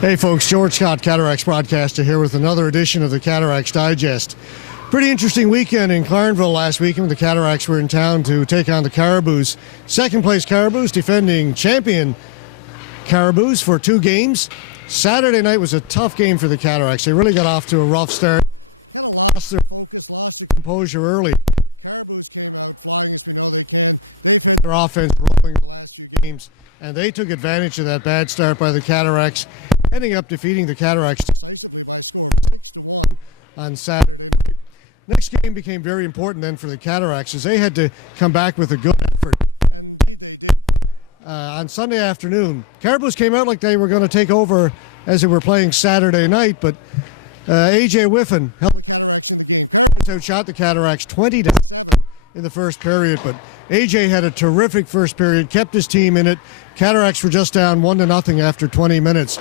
Hey folks, George Scott, Cataracts broadcaster here with another edition of the Cataracts Digest. Pretty interesting weekend in Clarendville last weekend when the Cataracts were in town to take on the Caribous. Second place Caribous defending champion Caribous for 2 games. Saturday night was a tough game for the Cataracts. They really got off to a rough start. Lost their composure early. Their offense rolling games, and they took advantage of that bad start by the Cataracts, ending up defeating the Cataracts on Saturday. Next game became very important then for the Cataracts as they had to come back with a good effort. On Sunday afternoon, Caribous came out like they were going to take over as they were playing Saturday night, but A.J. Whiffen outshot the Cataracts 20-7 in the first period, but A.J. had a terrific first period, kept his team in it. Cataracts were just down 1-0 after 20 minutes.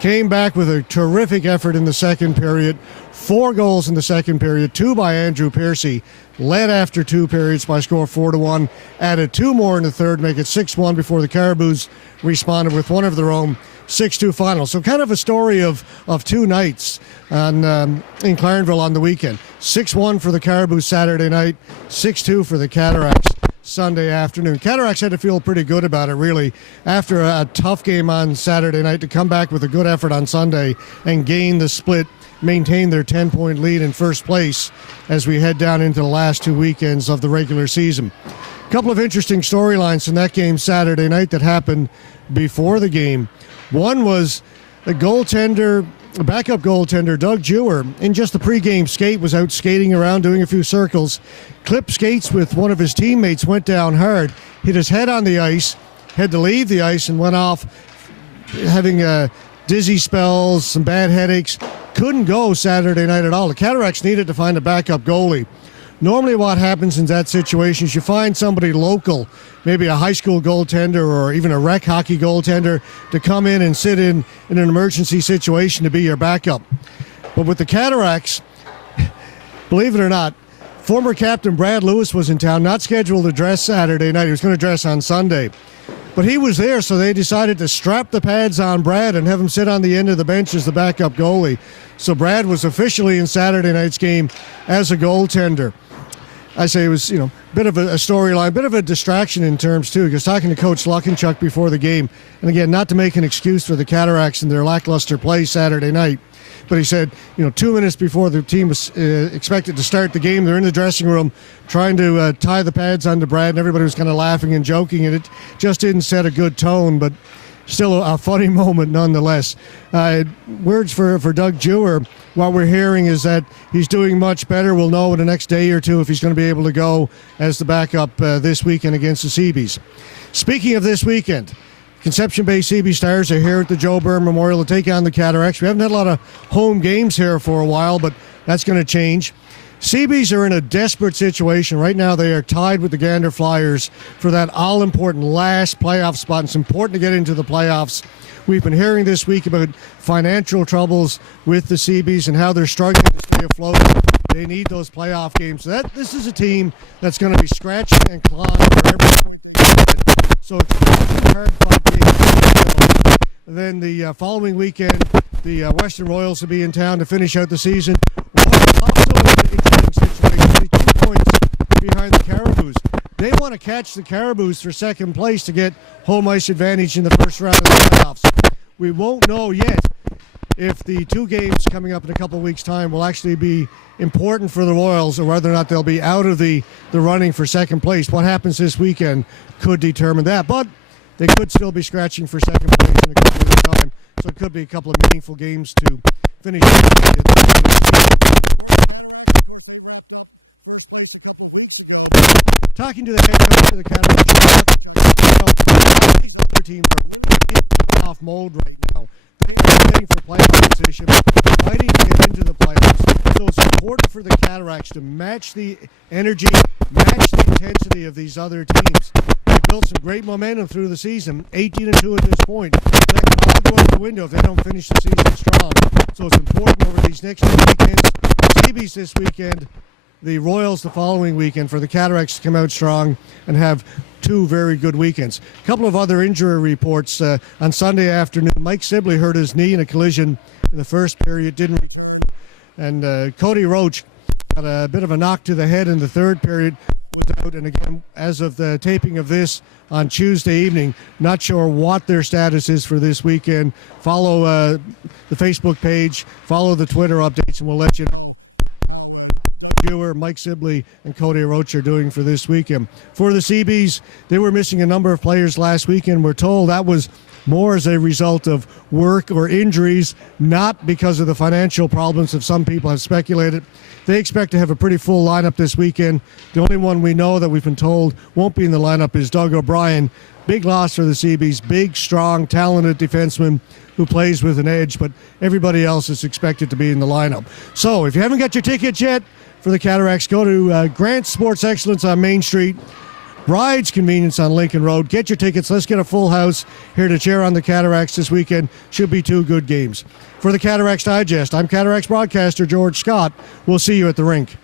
Came back with a terrific effort in the second period. 4 goals in the second period, 2 by Andrew Piercy. Led after 2 periods by score 4-1. Added 2 more in the third, make it 6-1 before the Caribous responded with one of their own. 6-2 final. So kind of a story of 2 nights in Clarendville on the weekend. 6-1 for the Caribous Saturday night, 6-2 for the Cataracts Sunday afternoon. Cataracts had to feel pretty good about it, really, after a tough game on Saturday night to come back with a good effort on Sunday and gain the split, maintain their 10-point lead in first place as we head down into the last 2 weekends of the regular season. A couple of interesting storylines in that game Saturday night that happened before the game. One was the backup goaltender, Doug Jewer, in just the pregame skate, was out skating around doing a few circles, clipped skates with one of his teammates, went down hard, hit his head on the ice, had to leave the ice and went off having dizzy spells, some bad headaches, couldn't go Saturday night at all. The Cataracts needed to find a backup goalie. Normally what happens in that situation is you find somebody local, maybe a high school goaltender or even a rec hockey goaltender, to come in and sit in an emergency situation to be your backup. But with the Cataracts, believe it or not, former captain Brad Lewis was in town, not scheduled to dress Saturday night. He was going to dress on Sunday. But he was there, so they decided to strap the pads on Brad and have him sit on the end of the bench as the backup goalie. So Brad was officially in Saturday night's game as a goaltender. I say it was, a bit of a storyline, bit of a distraction in terms, too, because talking to Coach Luckenchuk before the game, and again, not to make an excuse for the Cataracts and their lackluster play Saturday night, but he said, 2 minutes before the team was expected to start the game, they're in the dressing room trying to tie the pads onto Brad, and everybody was kind of laughing and joking, and it just didn't set a good tone, but still a funny moment nonetheless. Words for Doug Jewer, what we're hearing is that he's doing much better. We'll know in the next day or two if he's going to be able to go as the backup this weekend against the Seabees. Speaking of this weekend, Conception Bay Seabee Stars are here at the Joe Byrne Memorial to take on the Cataracts. We haven't had a lot of home games here for a while, but that's going to change. Seabees are in a desperate situation. Right now they are tied with the Gander Flyers for that all-important last playoff spot. It's important to get into the playoffs. We've been hearing this week about financial troubles with the Seabees and how they're struggling to stay afloat. They need those playoff games. So this is a team that's going to be scratching and clawing for every. So it's a hard-fought game. Then the following weekend, the Western Royals will be in town to finish out the season. Also an interesting situation, 2 points behind the Caribous. They want to catch the Caribous for second place to get home ice advantage in the first round of the playoffs. We won't know yet if the 2 games coming up in a couple of weeks' time will actually be important for the Royals or whether or not they'll be out of the running for second place. What happens this weekend could determine that, but they could still be scratching for second place in a couple of weeks' time, so it could be a couple of meaningful games to finish. Talking to the head coach of the Cataracts, their team are in playoff mode right now. They're fighting for playoff position, fighting to get into the playoffs. So it's important for the Cataracts to match the energy, match the intensity of these other teams. They built some great momentum through the season, 18-2 at this point. That can all go out the window if they don't finish the season strong. So it's important over these next 2 weekends. Seabees this weekend, the Royals the following weekend for the Cataracts to come out strong and have two very good weekends. A couple of other injury reports. On Sunday afternoon, Mike Sibley hurt his knee in a collision in the first period, didn't return. And Cody Roach got a bit of a knock to the head in the third period. And again, as of the taping of this on Tuesday evening, not sure what their status is for this weekend. Follow the Facebook page, follow the Twitter updates, and we'll let you know Mike Sibley and Cody Roach are doing for this weekend. For the Seabees, they were missing a number of players last weekend. We're told that was more as a result of work or injuries, not because of the financial problems that some people have speculated. They expect to have a pretty full lineup this weekend. The only one we know that we've been told won't be in the lineup is Doug O'Brien. Big loss for the Seabees. Big, strong, talented defenseman who plays with an edge, but everybody else is expected to be in the lineup. So if you haven't got your tickets yet for the Cataracts, go to Grant Sports Excellence on Main Street, Bride's Convenience on Lincoln Road. Get your tickets. Let's get a full house here to cheer on the Cataracts this weekend. Should be two good games. For the Cataracts Digest, I'm Cataracts broadcaster George Scott. We'll see you at the rink.